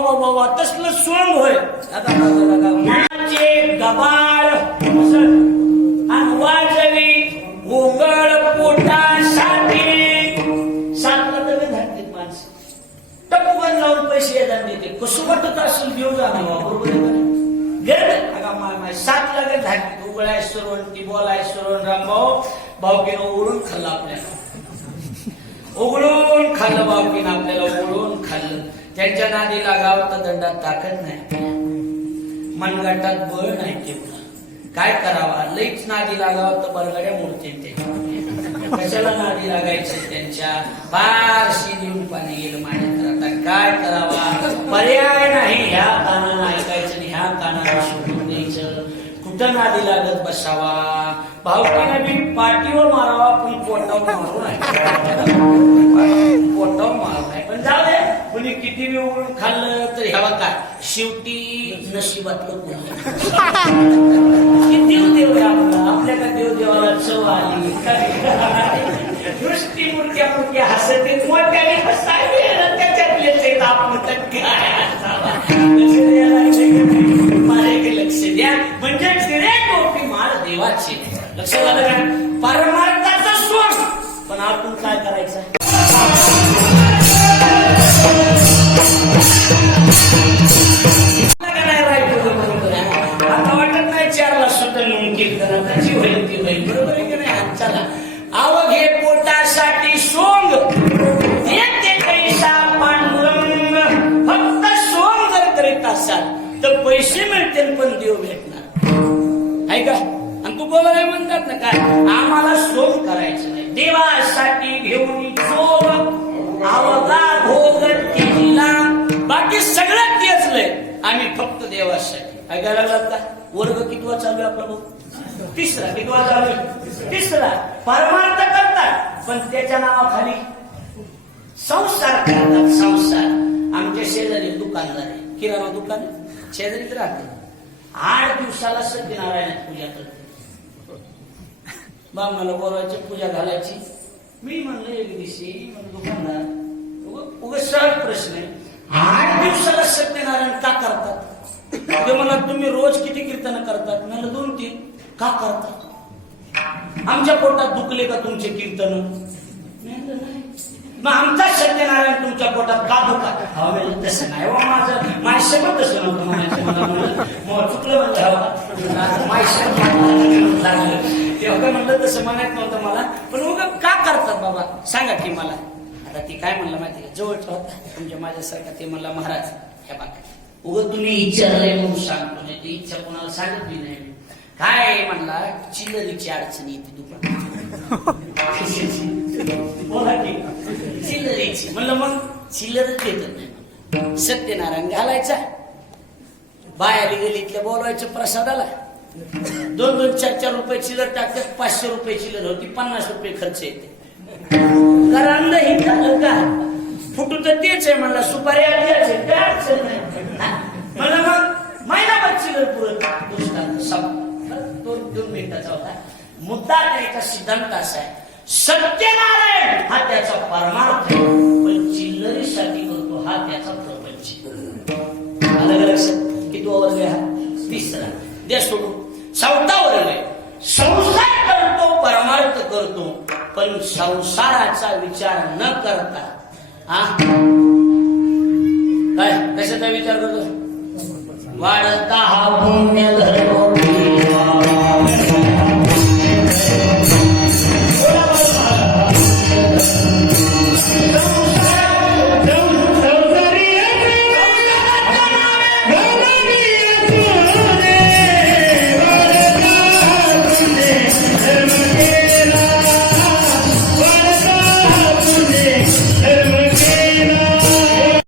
बाबा तसलं सोंग होय. नाचे गबाळ वाजवी उगळ पोटा साठी माणसं. लावून पैसे येतात देते कुसुमटत असेल घेऊ जा बरोबर सात लागेल धाडते उगळाय सुरवण ती बोलाय सुरवण रामभाऊ. भाऊकीनं उडून खाल्ला आपल्याला. उघडून खाल्लं बाबकीनं आपल्याला उघडून. त्यांच्या नादी लागावं तर दंडात ताकद नाही. मनगटात बळ नाही तेवढं काय करावा? लईच नादी लागावं तर बरगड्या मोडतील ते. कशाला नादी लागायचे त्यांच्या? फारशी देऊन पाणी गेलं माझ्या तर आता काय करावा? पर्याय नाही. ह्या कानाला ऐकायचं आणि ह्या कानाला शोधून द्यायचं. कुठं नादी लागत बसावा? भावकीनं बी पाठीवर मारावा पण पोटावर मारू नाही पोटावर मारू नाही पण जाऊ दे कुणी किती बी उघडून खाल्लं तर ह्यावा काय शेवटी नशिबातलं पुण्य किती देव देव आहे आपला? आपल्या देव देवाला चव आली. दृष्टी मुर्त्या मुर्त्या हसते मोठ्याने हसायला त्याच्यातलेच आहेत आपण तर काय असावा. लक्ष द्या. म्हणजे फिरे टोपी मार देवाची. लक्ष झालं का परमार्थाचा सोड पण आपण काय करायचं? सुद्धा मुमकिन करा त्याची होईल ती होईल. बरोबर आहे की नाही? चला अवघे पोटासाठी सोंग. येते कैसा पांडुरंग. फक्त सोंग जर करीत असाल तर पैसे मिळतील पण देव भेटणार. ऐका आणि तू बोलायला म्हणतात ना काय? आम्हाला सोंग करायचं नाही. देवासाठी घेऊन सोंग. अवघा भोग तिला. बाकी सगळं तेचलंय आम्ही फक्त देवासाठी ऐकायला लागलात का वर्ग कितवा चालू आहे आपला भाऊ? तिसरा. कितवा चालू आहे? तिसरा. परमार्थ करतात पण त्याच्या नावाखाली संसार करतात संसार. आमच्या शेजारी दुकानदार आहे. किराणा दुकान आहे. शेजारीच राहते. आठ दिवसाला सत्यनारायण पूजा करते. मला बोलवायची पूजा घालायची. मी म्हणलं एक दिवशी दुकानदार उग- उगाच सहज प्रश्न आहे आठ दिवसाला सत्यनारायण का करतात ते म्हणा तुम्ही रोज किती कीर्तन करतात? म्हणलं दोन तीन. का करतात आमच्या पोटात दुखले का तुमचे कीर्तन? मग आमचा सत्यनारायण तुमच्या पोटात का दुखा? अहो, म्हणलं, तसं नाही हो माझं. हो, माझ्या तसं नव्हतं म्हणायचं चुकलं म्हणलं अहो. तेव्हा म्हणलं तसं म्हणायचं नव्हतं मला. पण उगा का करतात बाबा? सांगा की मला. आता ती काय म्हणलं माहिती जवळ होता. तुमच्या म्हणजे माझ्यासारखा ते म्हणला महाराज ह्या बाका उग तुम्ही विचारलंय म्हणून सांगतो नाही ती इच्छा कोणाला सांगत बी नाही काय म्हणला? चिल्लरीची अडचण येते दुकान बोला की. चिल्लरीची. म्हणलं मग चिल्लरच देत नाही सत्यनारायण घालायचा. बाया गलीतल्या बोलवायचं प्रसादाला. दोन दोन चार चार रुपये चिल्लर टाकतात पाचशे रुपये चिल्लर होती पन्नास रुपये खर्च येते. कारण हे झालं का फुटू तर तेच आहे म्हणलं सुपारी आल्याच आहे काय अडचण नाही म्हणलं मग महिनाभर चिल्लर पुरत दुष्काळ दोन मिनिटाचा होता. मुद्दा त्याचा सिद्धांत असा आहे. सत्यनारायण हा त्याचा परमार्थ आहे. पण चिल्लरीसाठी करतो हा त्याचा प्रपंच अलग किती वर्ग हा? तिसरा देश सोडू चौथा वर्ग आहे. संसार करतो परमार्थ करतो पण संसाराचा विचार न करता हा? काय कशाचा विचार करतो वाढता हा पुण्य